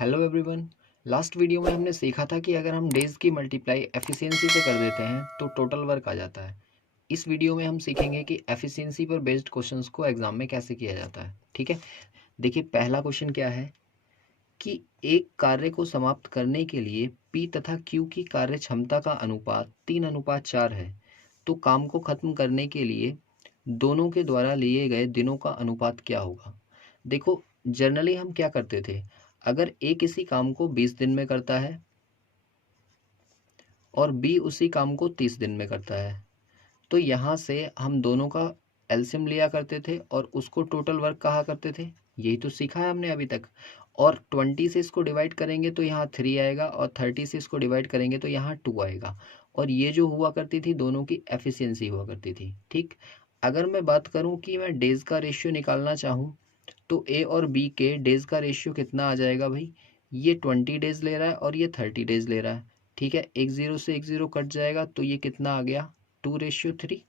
Hello everyone. Last video में हमने सीखा था कि अगर हम डेज की मल्टीप्लाई एफिशिएंसी से कर देते हैं तो टोटल वर्क आ जाता है। इस वीडियो में हम सीखेंगे कि एफिशिएंसी पर बेस्ड क्वेश्चंस को एग्जाम में कैसे किया जाता है। ठीक है, देखिए पहला क्वेश्चन क्या है कि एक कार्य को समाप्त करने के लिए पी तथा क्यू की कार्य क्षमता का अनुपात 3:4 है, तो काम को खत्म करने के लिए दोनों के द्वारा लिए गए दिनों का अनुपात क्या होगा। देखो, जनरली हम क्या करते थे, अगर ए किसी काम को 20 दिन में करता है और बी उसी काम को 30 दिन में करता है, तो यहाँ से हम दोनों का एलसीएम लिया करते थे और उसको टोटल वर्क कहा करते थे। यही तो सीखा है हमने अभी तक। और 20 से इसको डिवाइड करेंगे तो यहाँ 3 आएगा और 30 से इसको डिवाइड करेंगे तो यहाँ 2 आएगा। और ये जो हुआ करती थी दोनों की एफिशिएंसी हुआ करती थी। ठीक, अगर मैं बात करूँ कि मैं डेज का रेशियो निकालना चाहूँ तो ए और बी के डेज का रेशियो कितना आ जाएगा भाई। ये 20 डेज ले रहा है और ये 30 डेज ले रहा है। ठीक है, एक जीरो से एक जीरो कट जाएगा तो ये कितना आ गया, 2:3।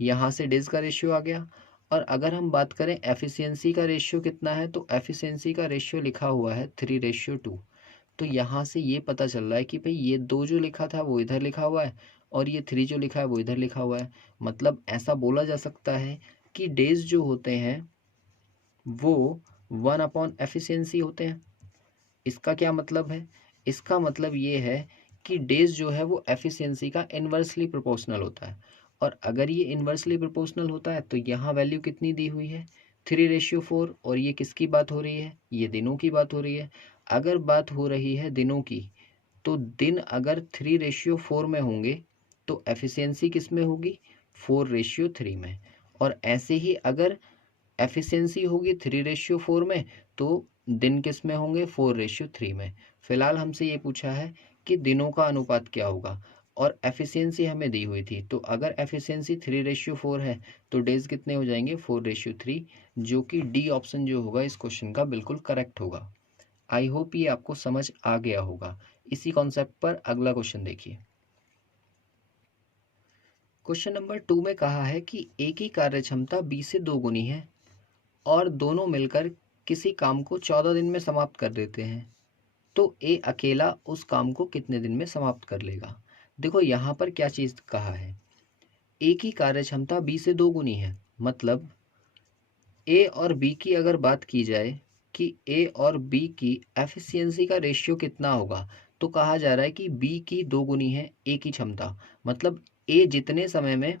यहाँ से डेज का रेशियो आ गया। और अगर हम बात करें एफिशिएंसी का रेशियो कितना है, तो एफिशिएंसी का रेशियो लिखा हुआ है 3:2। तो यहाँ से ये पता चल रहा है कि भाई ये 2 जो लिखा था वो इधर लिखा हुआ है और ये 3 जो लिखा है वो इधर लिखा हुआ है। मतलब ऐसा बोला जा सकता है कि डेज जो होते हैं वो 1/एफिशिएंसी होते हैं। इसका क्या मतलब है, इसका मतलब ये है कि डेज जो है वो एफिशिएंसी का इन्वर्सली प्रोपोर्शनल होता है। और अगर ये इन्वर्सली प्रोपोर्शनल होता है तो यहाँ वैल्यू कितनी दी हुई है, 3:4। और ये किसकी बात हो रही है, ये दिनों की बात हो रही है। अगर बात हो रही है दिनों की, तो दिन अगर 3:4 में होंगे तो एफिशिएंसी किस में होगी, 4:3 में। और ऐसे ही अगर एफिशिएंसी होगी 3:4 में तो दिन किस में होंगे, 4:3 में। फिलहाल हमसे ये पूछा है कि दिनों का अनुपात क्या होगा और एफिशिएंसी हमें दी हुई थी। तो अगर एफिशिएंसी 3:4 है तो डेज कितने हो जाएंगे, 4:3, जो कि डी ऑप्शन जो होगा इस क्वेश्चन का बिल्कुल करेक्ट होगा। आई होप ये आपको समझ आ गया होगा। इसी कॉन्सेप्ट पर अगला क्वेश्चन देखिए। क्वेश्चन नंबर 2 में कहा है कि ए की कार्य क्षमता बी से 2 गुनी है और दोनों मिलकर किसी काम को 14 दिन में समाप्त कर देते हैं, तो ए अकेला उस काम को कितने दिन में समाप्त कर लेगा। देखो यहाँ पर क्या चीज़ कहा है, ए की कार्य क्षमता बी से 2 गुनी है। मतलब ए और बी की अगर बात की जाए कि ए और बी की एफिशिएंसी का रेशियो कितना होगा, तो कहा जा रहा है कि बी की 2 गुनी है ए की क्षमता। मतलब ए जितने समय में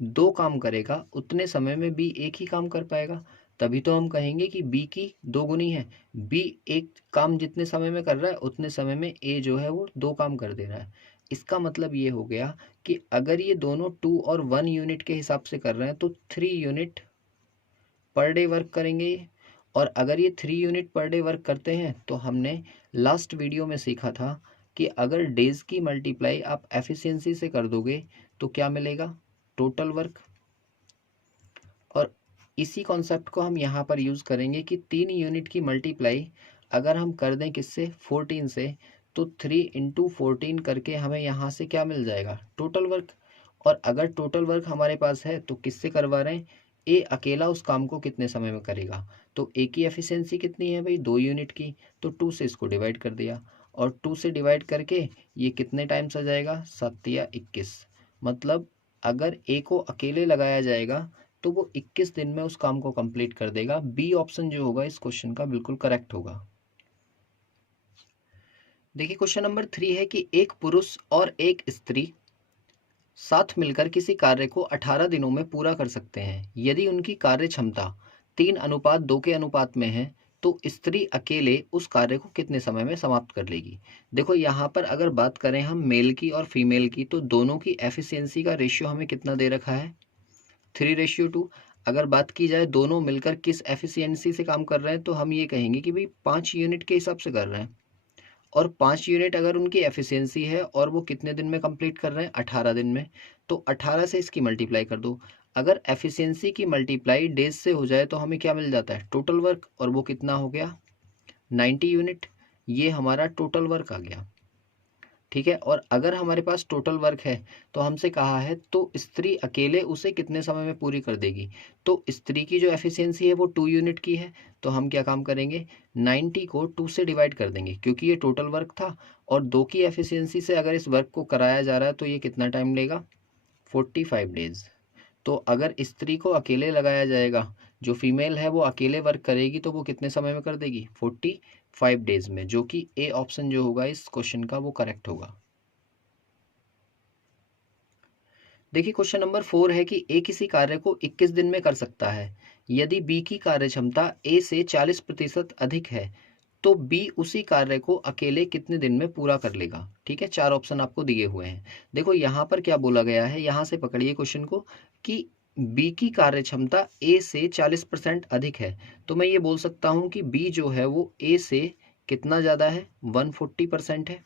2 काम करेगा उतने समय में बी एक ही काम कर पाएगा। तभी तो हम कहेंगे कि बी की 2 गुनी है। बी एक काम जितने समय में कर रहा है उतने समय में ए जो है वो 2 काम कर दे रहा है। इसका मतलब ये हो गया कि अगर ये दोनों 2 और 1 यूनिट के हिसाब से कर रहे हैं तो 3 यूनिट पर डे वर्क करेंगे। और अगर ये 3 यूनिट पर डे वर्क करते हैं तो हमने लास्ट वीडियो में सीखा था कि अगर डेज की मल्टीप्लाई आप एफिशिएंसी से कर दोगे तो क्या मिलेगा, टोटल वर्क। और इसी कॉन्सेप्ट को हम यहाँ पर यूज़ करेंगे कि 3 यूनिट की मल्टीप्लाई अगर हम कर दें किससे, 14 से, तो 3 × 14 करके हमें यहाँ से क्या मिल जाएगा, टोटल वर्क। और अगर टोटल वर्क हमारे पास है तो किससे करवा रहे हैं, ए अकेला उस काम को कितने समय में करेगा। तो ए की एफिशिएंसी कितनी है भाई, 2 यूनिट की, तो 2 से इसको डिवाइड कर दिया और 2 से डिवाइड करके ये कितने टाइम्स आ जाएगा, 7 या 21। मतलब अगर ए को अकेले लगाया जाएगा तो वो 21 दिन में उस काम को कंप्लीट कर देगा। बी ऑप्शन जो होगा इस क्वेश्चन का बिल्कुल करेक्ट होगा। देखिए क्वेश्चन नंबर 3 है कि एक पुरुष और एक स्त्री साथ मिलकर किसी कार्य को 18 दिनों में पूरा कर सकते हैं। यदि उनकी कार्य क्षमता 3:2 के अनुपात में है तो स्त्री अकेले उस कार्य को कितने समय में समाप्त कर लेगी। देखो यहाँ पर अगर बात करें हम मेल की और फीमेल की, तो दोनों की एफिशिएंसी का रेशियो हमें कितना दे रखा है, 3:2। अगर बात की जाए दोनों मिलकर किस एफिशिएंसी से काम कर रहे हैं, तो हम ये कहेंगे कि भाई 5 यूनिट के हिसाब से कर रहे हैं। और 5 यूनिट अगर उनकी एफिशिएंसी है और वो कितने दिन में कंप्लीट कर रहे हैं, 18 दिन में, तो 18 से इसकी मल्टीप्लाई कर दो। अगर एफिशिएंसी की मल्टीप्लाई डेज से हो जाए तो हमें क्या मिल जाता है, टोटल वर्क, और वो कितना हो गया, 90 यूनिट। ये हमारा टोटल वर्क आ गया। ठीक है। और अगर हमारे पास टोटल वर्क है तो हमसे कहा है तो स्त्री अकेले उसे कितने समय में पूरी कर देगी। तो स्त्री की जो एफिशिएंसी है वो 2 यूनिट की है, तो हम क्या काम करेंगे, 90 को 2 से डिवाइड कर देंगे क्योंकि ये टोटल वर्क था और 2 की एफिशिएंसी से अगर इस वर्क को कराया जा रहा है तो ये कितना टाइम लेगा, 45 डेज। तो अगर स्त्री को अकेले लगाया जाएगा, जो फीमेल है वो अकेले वर्क करेगी, तो वो कितने समय में कर देगी, 45 डेज में, जो कि ए ऑप्शन जो होगा इस क्वेश्चन का वो करेक्ट होगा। देखिए क्वेश्चन नंबर 4 है कि ए किसी कार्य को 21 दिन में कर सकता है। यदि बी की कार्य क्षमता ए से 40% अधिक है तो बी उसी कार्य को अकेले कितने दिन में पूरा कर लेगा। ठीक है, 4 ऑप्शन आपको दिए हुए हैं। देखो यहाँ पर क्या बोला गया है, यहाँ से पकड़िए क्वेश्चन को कि बी की कार्य क्षमता ए से 40% अधिक है, तो मैं ये बोल सकता हूँ कि बी जो है वो ए से कितना ज़्यादा है, 140% है।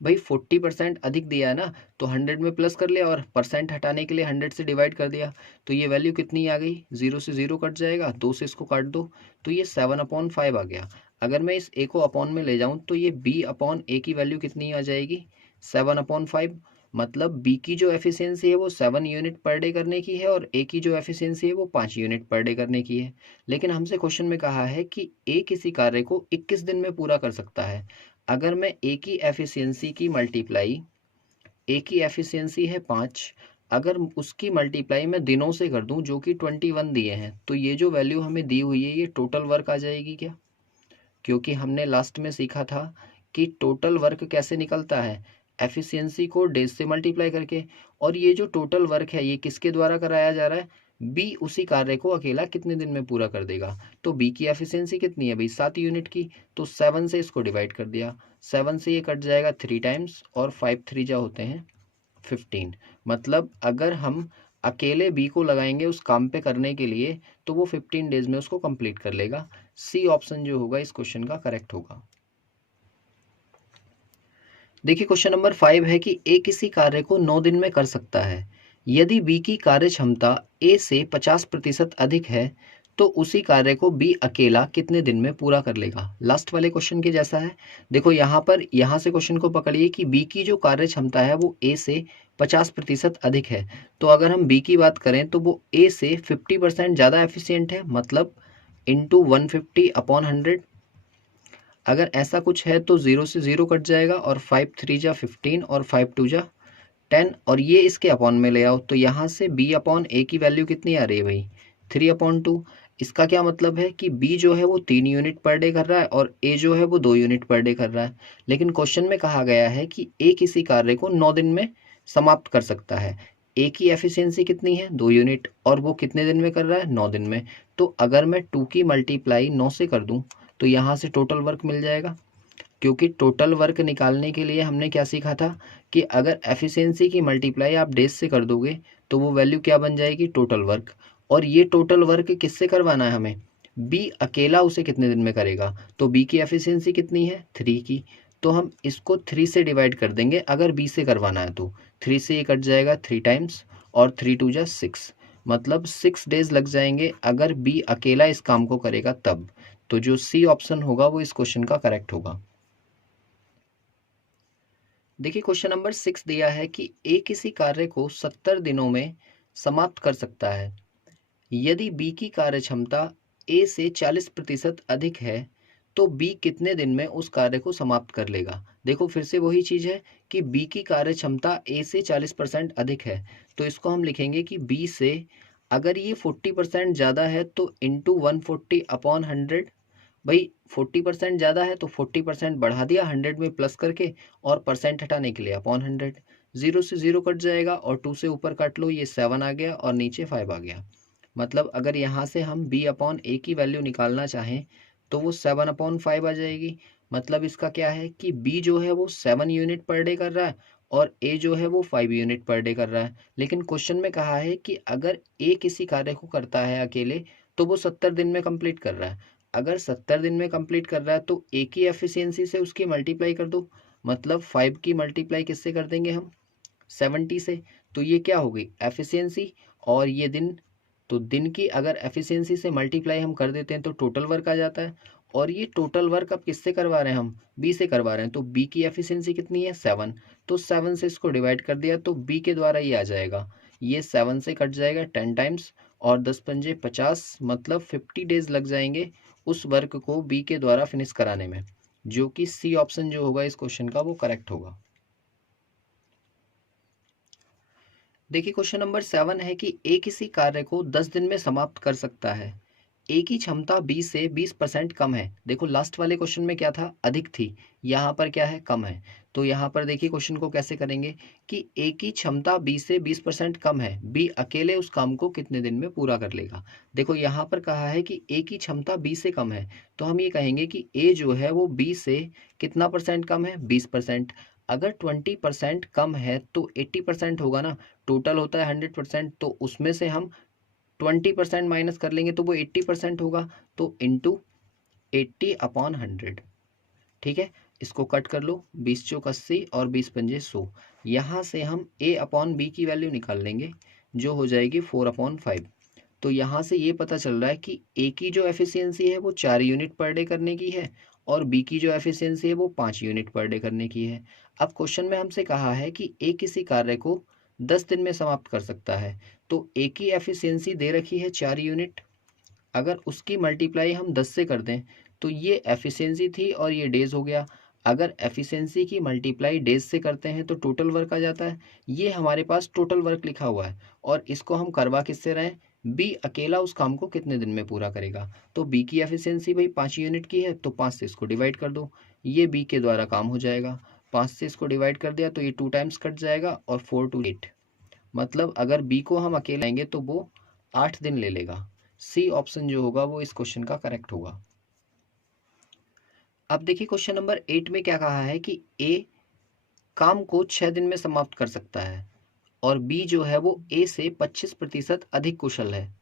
भाई 40% अधिक दिया है ना, तो 100 में प्लस कर लिया और परसेंट हटाने के लिए 100 से डिवाइड कर दिया, तो ये वैल्यू कितनी आ गई, 0 से 0 कट जाएगा, 2 से इसको काट दो तो ये 7/5 आ गया। अगर मैं इस ए को अपॉन में ले जाऊं तो ये बी अपॉन ए की वैल्यू कितनी आ जाएगी, 7/5। मतलब बी की जो एफिशिएंसी है वो 7 यूनिट पर डे करने की है और ए की जो एफिशिएंसी है वो 5 यूनिट पर डे करने की है। लेकिन हमसे क्वेश्चन में कहा है कि ए किसी कार्य को 21 दिन में पूरा कर सकता है। अगर मैं ए की एफिशिएंसी की मल्टीप्लाई, ए की एफिशिएंसी है 5, अगर उसकी मल्टीप्लाई मैं दिनों से कर दूं जो कि 21 दिए हैं, तो ये जो वैल्यू हमें दी हुई है ये टोटल वर्क आ जाएगी क्या, क्योंकि हमने लास्ट में सीखा था कि टोटल वर्क कैसे निकलता है, एफिशिएंसी को डेज से मल्टीप्लाई करके। और ये जो टोटल वर्क है ये किसके द्वारा कराया जा रहा है, बी उसी कार्य को अकेला कितने दिन में पूरा कर देगा। तो बी की एफिशिएंसी कितनी है भाई, 7 यूनिट की, तो 7 से इसको डिवाइड कर दिया, 7 से ये कट जाएगा 3 टाइम्स और 5 3 जा होते हैं 15। मतलब अगर हम अकेले बी को लगाएंगे उस काम पे करने के लिए तो वो 15 डेज में उसको कंप्लीट कर लेगा। सी ऑप्शन जो होगा इस क्वेश्चन का करेक्ट होगा। देखिए क्वेश्चन नंबर 5 है कि ए किसी कार्य को 9 दिन में कर सकता है। यदि बी की कार्य क्षमता ए से 50% अधिक है तो उसी कार्य को बी अकेला कितने दिन में पूरा कर लेगा। लास्ट वाले क्वेश्चन के जैसा है। देखो यहाँ पर, यहाँ से क्वेश्चन को पकड़िए कि बी की जो कार्य क्षमता है वो ए से 50% अधिक है, तो अगर हम बी की बात करें तो वो ए से 50% ज़्यादा एफिशिएंट है, मतलब इंटू 150/100। अगर ऐसा कुछ है तो 0 से 0 कट जाएगा और 5 3 जा 15 और 5 2 जा 10, और ये इसके अपॉन में ले आओ, तो यहाँ से b अपॉन ए की वैल्यू कितनी आ रही है भाई, 3/2। इसका क्या मतलब है कि b जो है वो 3 यूनिट पर डे कर रहा है और a जो है वो 2 यूनिट पर डे कर रहा है। लेकिन क्वेश्चन में कहा गया है कि a किसी कार्य को 9 दिन में समाप्त कर सकता है। a की एफिशिएंसी कितनी है, 2 यूनिट, और वो कितने दिन में कर रहा है, 9 दिन में। तो अगर मैं 2 की मल्टीप्लाई 9 से कर दूं तो यहाँ से टोटल वर्क मिल जाएगा, क्योंकि टोटल वर्क निकालने के लिए हमने क्या सीखा था कि अगर एफिशिएंसी की मल्टीप्लाई आप डेज से कर दोगे तो वो वैल्यू क्या बन जाएगी, टोटल वर्क। और ये टोटल वर्क किससे करवाना है हमें, बी अकेला उसे कितने दिन में करेगा। तो बी की एफिशिएंसी कितनी है, 3 की, तो हम इसको 3 से डिवाइड कर देंगे अगर बी से करवाना है तो 3 से ये कट जाएगा 3 टाइम्स और 3 2 जा 6, मतलब 6 डेज लग जाएंगे अगर बी अकेला इस काम को करेगा तब। तो जो सी ऑप्शन होगा वो इस क्वेश्चन का करेक्ट होगा। देखिए क्वेश्चन नंबर 6 दिया है कि ए किसी कार्य को 70 दिनों में समाप्त कर सकता है। यदि बी की कार्य क्षमता ए से 40% अधिक है तो बी कितने दिन में उस कार्य को समाप्त कर लेगा। देखो फिर से वही चीज है कि बी की कार्य क्षमता ए से 40% अधिक है, तो इसको हम लिखेंगे कि बी से अगर ये 40% ज़्यादा है तो इंटू 140/100। भाई 40% ज़्यादा है तो 40% बढ़ा दिया 100 में प्लस करके, और परसेंट हटाने के लिए अपॉन 100, 0 से 0 कट जाएगा और 2 से ऊपर काट लो, ये 7 आ गया और नीचे 5 आ गया। मतलब अगर यहाँ से हम b अपॉन ए की वैल्यू निकालना चाहें तो वो 7/5 आ जाएगी। मतलब इसका क्या है कि b जो है वो 7 यूनिट पर डे कर रहा है और a जो है वो 5 यूनिट पर डे कर रहा है। लेकिन क्वेश्चन में कहा है कि अगर a किसी कार्य को करता है अकेले तो वो 70 दिन में कंप्लीट कर रहा है। अगर 70 दिन में कंप्लीट कर रहा है तो a की एफिशिएंसी से उसकी मल्टीप्लाई कर दो, मतलब 5 की मल्टीप्लाई किससे कर देंगे हम, 70 से। तो ये क्या होगी एफिशिएंसी, और ये दिन, तो दिन की अगर एफिशिएंसी से मल्टीप्लाई हम कर देते हैं तो टोटल वर्क आ जाता है, और ये टोटल वर्क अब किससे करवा रहे हैं, हम बी से करवा रहे हैं, तो बी की एफिशिएंसी कितनी है 7, तो 7 से इसको डिवाइड कर दिया तो बी के द्वारा ये आ जाएगा, ये 7 से कट जाएगा 10 टाइम्स और 10 पंजे 50, मतलब 50 डेज लग जाएंगे उस वर्क को बी के द्वारा फिनिश कराने में, जो कि सी ऑप्शन जो होगा इस क्वेश्चन का वो करेक्ट होगा। देखिए क्वेश्चन नंबर 7 है कि ए किसी कार्य को 10 दिन में समाप्त कर सकता है, ए की क्षमता बी से 20% कम है। देखो लास्ट वाले क्वेश्चन में क्या था, अधिक थी, यहाँ पर क्या है, कम है। तो यहाँ पर देखिए क्वेश्चन को कैसे करेंगे कि ए की क्षमता बी से 20% कम है, बी अकेले उस काम को कितने दिन में पूरा कर लेगा। देखो यहाँ पर कहा है कि ए की क्षमता बी से कम है, तो हम ये कहेंगे कि ए जो है वो बी से कितना परसेंट कम है, 20%। अगर 20% कम है तो 80% होगा ना, टोटल होता है 100%, तो उसमें से हम 20% माइनस कर लेंगे तो वो 80% होगा, तो इंटू 80/100। ठीक है, इसको कट कर लो, 20 चौक 80 और 20 पंजे 100। यहाँ से हम a अपॉन बी की वैल्यू निकाल लेंगे जो हो जाएगी 4/5। तो यहाँ से ये पता चल रहा है कि ए की जो एफिशिएंसी है वो 4 यूनिट पर डे करने की है और बी की जो एफिशिएंसी है वो 5 यूनिट पर डे करने की है। अब क्वेश्चन में हमसे कहा है कि ए किसी कार्य को 10 दिन में समाप्त कर सकता है, तो ए की एफिशिएंसी दे रखी है 4 यूनिट, अगर उसकी मल्टीप्लाई हम 10 से कर दें तो ये एफिशिएंसी थी और ये डेज हो गया। अगर एफिशिएंसी की मल्टीप्लाई डेज से करते हैं तो टोटल वर्क आ जाता है। ये हमारे पास टोटल वर्क लिखा हुआ है और इसको हम करवा किससे रहे हैं, बी अकेला उस काम को कितने दिन में पूरा करेगा। तो बी की एफिशिएंसी भाई 5 यूनिट की है, तो 5 से इसको डिवाइड कर दो, ये बी के द्वारा काम हो जाएगा। 5 से इसको डिवाइड कर दिया तो ये 2 टाइम्स कट जाएगा और 4 2 8, मतलब अगर बी को हम अकेले लेंगे तो वो 8 दिन ले लेगा। सी ऑप्शन जो होगा वो इस क्वेश्चन का करेक्ट होगा। अब देखिए क्वेश्चन नंबर 8 में क्या कहा है कि ए काम को 6 दिन में समाप्त कर सकता है और बी जो है वो ए से 25% अधिक कुशल है,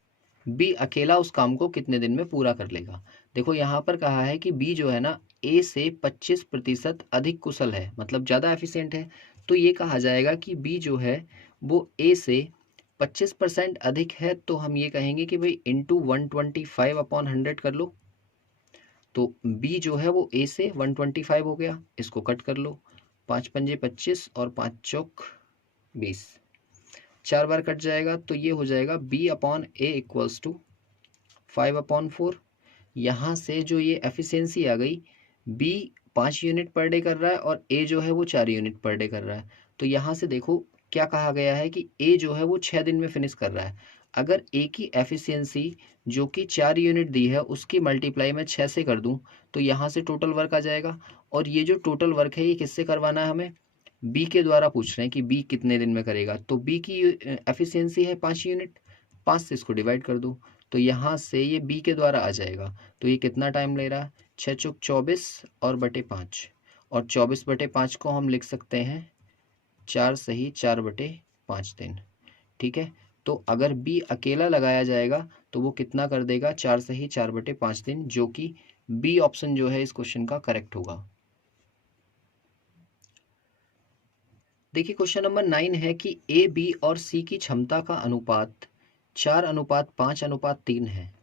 बी अकेला उस काम को कितने दिन में पूरा कर लेगा। देखो यहाँ पर कहा है कि बी जो है ना ए से 25% अधिक कुशल है, मतलब ज़्यादा एफिशिएंट है, तो ये कहा जाएगा कि बी जो है वो ए से 25% अधिक है, तो हम ये कहेंगे कि भाई इंटू 125/100 कर लो, तो बी जो है वो ए से 125 हो गया, इसको कट कर लो, 5 पंजे 25 और 5 चौक 20, 4 बार कट जाएगा तो ये हो जाएगा B upon A equals to 5/4। यहाँ से जो ये एफिशिएंसी आ गई, बी 5 यूनिट पर डे कर रहा है और ए जो है वो 4 यूनिट पर डे कर रहा है, तो यहाँ से देखो क्या कहा गया है कि ए जो है वो 6 दिन में फिनिश कर रहा है। अगर ए की एफिशिएंसी जो कि 4 यूनिट दी है उसकी मल्टीप्लाई मैं 6 से कर दूं तो यहाँ से टोटल वर्क आ जाएगा, और ये जो टोटल वर्क है ये किससे करवाना है, हमें बी के द्वारा पूछ रहे हैं कि बी कितने दिन में करेगा। तो बी की एफिशिएंसी है 5 यूनिट, 5 से इसको डिवाइड कर दो तो यहाँ से ये बी के द्वारा आ जाएगा। तो ये कितना टाइम ले रहा है, 6 चौक 24 और बटे 5, और 24/5 को हम लिख सकते हैं 4 सही 4/5 दिन। ठीक है, तो अगर बी अकेला लगाया जाएगा तो वो कितना कर देगा, 4 सही 4/5 दिन, जो कि बी ऑप्शन जो है इस क्वेश्चन का करेक्ट होगा। देखिए क्वेश्चन नंबर 9 है कि ए बी और सी की क्षमता का अनुपात 4:5:3 है।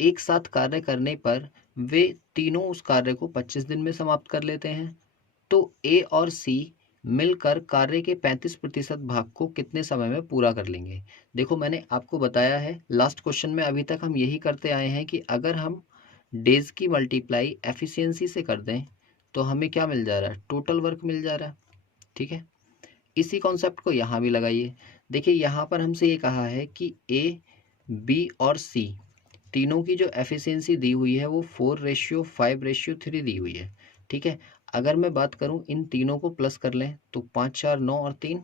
एक साथ कार्य करने पर वे तीनों उस कार्य को 25 दिन में समाप्त कर लेते हैं, तो ए और सी मिलकर कार्य के 35% भाग को कितने समय में पूरा कर लेंगे। देखो मैंने आपको बताया है लास्ट क्वेश्चन में, अभी तक हम यही करते आए हैं कि अगर हम डेज की मल्टीप्लाई एफिशिएंसी से कर दें तो हमें क्या मिल जा रहा है, टोटल वर्क मिल जा रहा है। ठीक है, इसी कॉन्सेप्ट को यहाँ भी लगाइए। देखिए यहाँ पर हमसे ये कहा है कि ए बी और सी तीनों की जो एफिशिएंसी दी हुई है वो 4:5:3 दी हुई है। ठीक है, अगर मैं बात करूँ इन तीनों को प्लस कर लें तो 5 4 9 और 3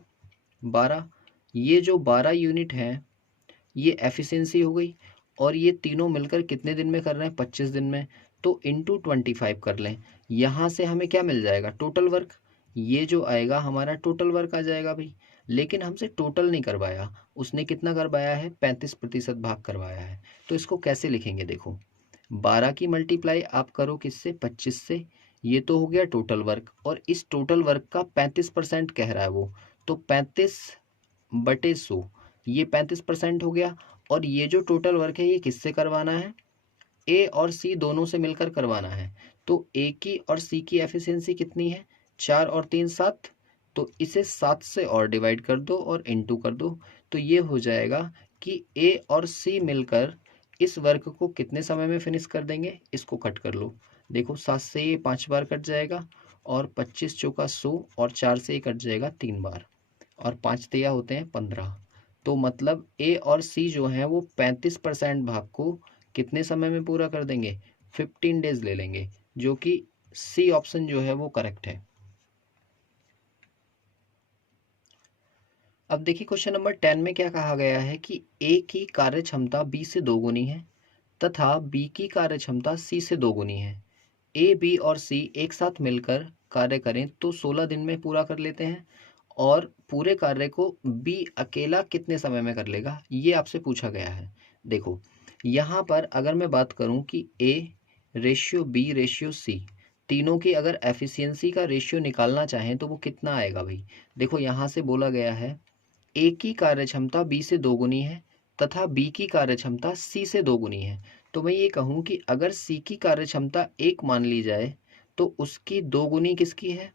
12, ये जो 12 यूनिट हैं ये एफिशिएंसी हो गई, और ये तीनों मिलकर कितने दिन में कर रहे हैं, 25 दिन में, तो इंटू 25 कर लें। यहाँ से हमें क्या मिल जाएगा, टोटल वर्क, ये जो आएगा हमारा टोटल वर्क आ जाएगा भाई। लेकिन हमसे टोटल नहीं करवाया, उसने कितना करवाया है, 35% भाग करवाया है। तो इसको कैसे लिखेंगे, देखो 12 की मल्टीप्लाई आप करो किससे, 25 से, ये तो हो गया टोटल वर्क, और इस टोटल वर्क का 35% कह रहा है वो, तो 35/100, ये 35% हो गया। और ये जो टोटल वर्क है ये किससे करवाना है, ए और सी दोनों से मिलकर करवाना है। तो ए की और सी की एफिशिएंसी कितनी है, 4 और 3 7, तो इसे 7 से और डिवाइड कर दो और इनटू कर दो। तो ये हो जाएगा कि ए और सी मिलकर इस वर्क को कितने समय में फिनिश कर देंगे। इसको कट कर लो, देखो 7 से ये 5 बार कट जाएगा और 25 चौका 100 और 4 से ये कट जाएगा 3 बार और 5 तिया होते हैं 15। तो मतलब ए और सी जो हैं वो 35% भाग को कितने समय में पूरा कर देंगे, 15 डेज ले लेंगे, जो कि सी ऑप्शन जो है वो करेक्ट है। अब देखिए क्वेश्चन नंबर 10 में क्या कहा गया है कि ए की कार्य क्षमता बी से दोगुनी है तथा बी की कार्य क्षमता सी से दोगुनी है। ए बी और सी एक साथ मिलकर कार्य करें तो 16 दिन में पूरा कर लेते हैं और पूरे कार्य को बी अकेला कितने समय में कर लेगा, ये आपसे पूछा गया है। देखो यहाँ पर अगर मैं बात करूँ कि A ratio B ratio C तीनों की अगर एफिशिएंसी का रेशियो निकालना चाहें तो वो कितना आएगा भाई। देखो यहाँ से बोला गया है ए की कार्यक्षमता बी से दोगुनी है तथा बी की कार्यक्षमता सी से दोगुनी है। तो मैं ये कहूँ कि अगर सी की कार्यक्षमता 1 मान ली जाए तो उसकी दोगुनी किसकी है,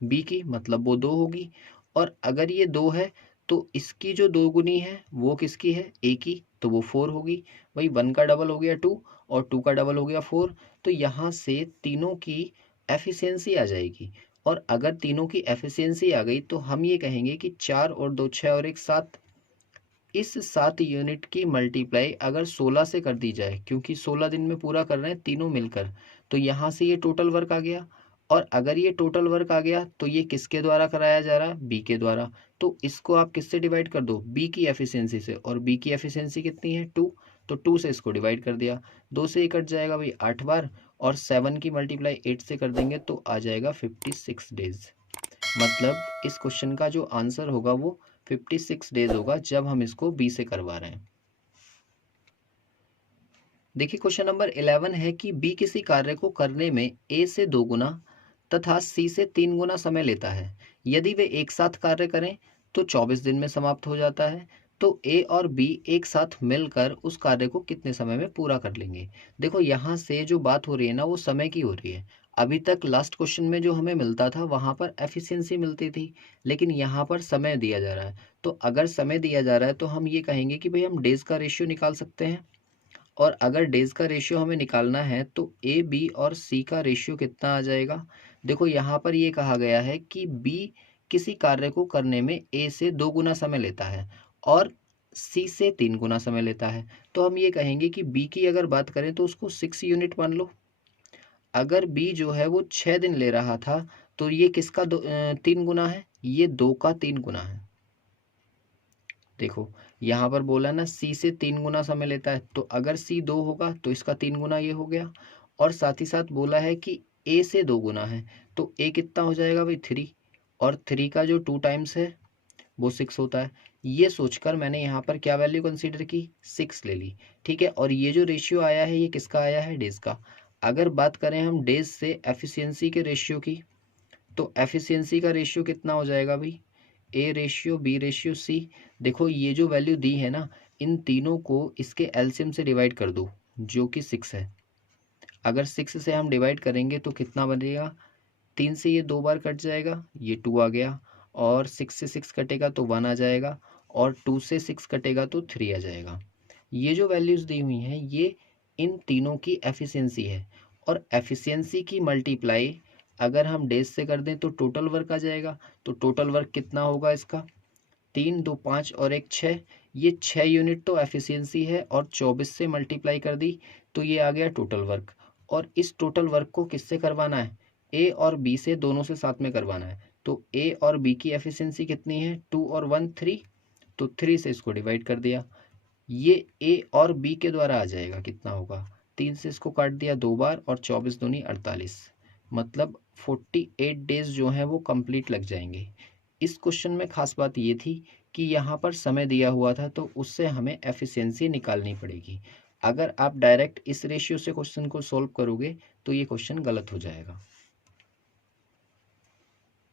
बी की, मतलब वो 2 होगी। और अगर ये 2 है तो इसकी जो दोगुनी है वो किसकी है, ए की, तो वो 4 होगी। वही 1 का डबल हो गया 2 और 2 का डबल हो गया 4। तो यहाँ से तीनों की एफिशिएंसी आ जाएगी और अगर तीनों की एफिशिएंसी आ गई तो हम ये कहेंगे कि 4 और 2 6 और 1 7। इस 7 यूनिट की मल्टीप्लाई अगर 16 से कर दी जाए, क्योंकि 16 दिन में पूरा कर रहे हैं तीनों मिलकर, तो यहाँ से ये टोटल वर्क आ गया। और अगर ये टोटल वर्क आ गया तो ये किसके द्वारा कराया जा रहा है, बी के द्वारा। तो इसको आप किससे डिवाइड कर दो, बी की एफिशिएंसी से, और बी की एफिशिएंसी कितनी है 2, तो 2 से इसको डिवाइड कर दिया। 2 से ये कट जाएगा भाई 8 बार और 7 की मल्टीप्लाई 8 से कर देंगे तो आ जाएगा 56 डेज। मतलब इस क्वेश्चन का जो आंसर होगा वो 56 डेज होगा जब हम इसको बी से करवा रहे हैं। देखिए क्वेश्चन नंबर 11 है कि बी किसी कार्य को करने में ए से 2 गुना तथा सी से 3 गुना समय लेता है। यदि वे एक साथ कार्य करें तो 24 दिन में समाप्त हो जाता है। तो ए और बी एक साथ मिलकर उस कार्य को कितने समय में पूरा कर लेंगे। देखो यहाँ से जो बात हो रही है ना वो समय की हो रही है। अभी तक लास्ट क्वेश्चन में जो हमें मिलता था वहाँ पर एफिशिएंसी मिलती थी, लेकिन यहाँ पर समय दिया जा रहा है। तो अगर समय दिया जा रहा है तो हम ये कहेंगे कि भाई हम डेज का रेशियो निकाल सकते हैं। और अगर डेज का रेशियो हमें निकालना है तो ए बी और सी का रेशियो कितना आ जाएगा। देखो यहाँ पर ये कहा गया है कि बी किसी कार्य को करने में ए से 2 गुना समय लेता है और सी से 3 गुना समय लेता है। तो हम ये कहेंगे कि बी की अगर बात करें तो उसको 6 यूनिट मान लो। अगर बी जो है वो 6 दिन ले रहा था तो ये किसका 3 गुना है, ये 2 का 3 गुना है। देखो यहाँ पर बोला ना सी से 3 गुना समय लेता है, तो अगर सी 2 होगा तो इसका 3 गुना ये हो गया। और साथ ही साथ बोला है कि ए से 2 गुना है, तो ए कितना हो जाएगा भाई 3, और 3 का जो 2 टाइम्स है वो 6 होता है। ये सोचकर मैंने यहाँ पर क्या वैल्यू कंसीडर की, 6 ले ली। ठीक है, और ये जो रेशियो आया है ये किसका आया है, डेज का। अगर बात करें हम डेज से एफिशिएंसी के रेशियो की, तो एफिशिएंसी का रेशियो कितना हो जाएगा भाई, A ratio B ratio C. देखो ये जो वैल्यू दी है ना, इन तीनों को इसके एलसीएम से डिवाइड कर दो जो कि 6 है। अगर 6 से हम डिवाइड करेंगे तो कितना बनेगा, 3 से ये 2 बार कट जाएगा, ये 2 आ गया, और 6 से 6 कटेगा तो 1 आ जाएगा, और 2 से 6 कटेगा तो 3 आ जाएगा। ये जो वैल्यूज़ दी हुई हैं ये इन तीनों की एफिशिएंसी है। और एफिशिएंसी की मल्टीप्लाई अगर हम डेज से कर दें तो टोटल वर्क आ जाएगा। तो टोटल वर्क कितना होगा इसका, 3 2 5 और 1 6। ये 6 यूनिट तो एफिशिएंसी है और 24 से मल्टीप्लाई कर दी तो ये आ गया टोटल वर्क। और इस टोटल वर्क को किससे करवाना है, ए और बी से, दोनों से साथ में करवाना है। तो ए और बी की एफिशिएंसी कितनी है, 2 और 1 3, तो 3 से इसको डिवाइड कर दिया। ये ए और बी के द्वारा आ जाएगा, कितना होगा, 3 से इसको काट दिया 2 बार और 24 दूनी 48, मतलब 48 डेज जो हैं वो कंप्लीट लग जाएंगे। इस क्वेश्चन में खास बात ये थी कि यहाँ पर समय दिया हुआ था तो उससे हमें एफिशिएंसी निकालनी पड़ेगी। अगर आप डायरेक्ट इस रेशियो से क्वेश्चन को सॉल्व करोगे तो ये क्वेश्चन गलत हो जाएगा।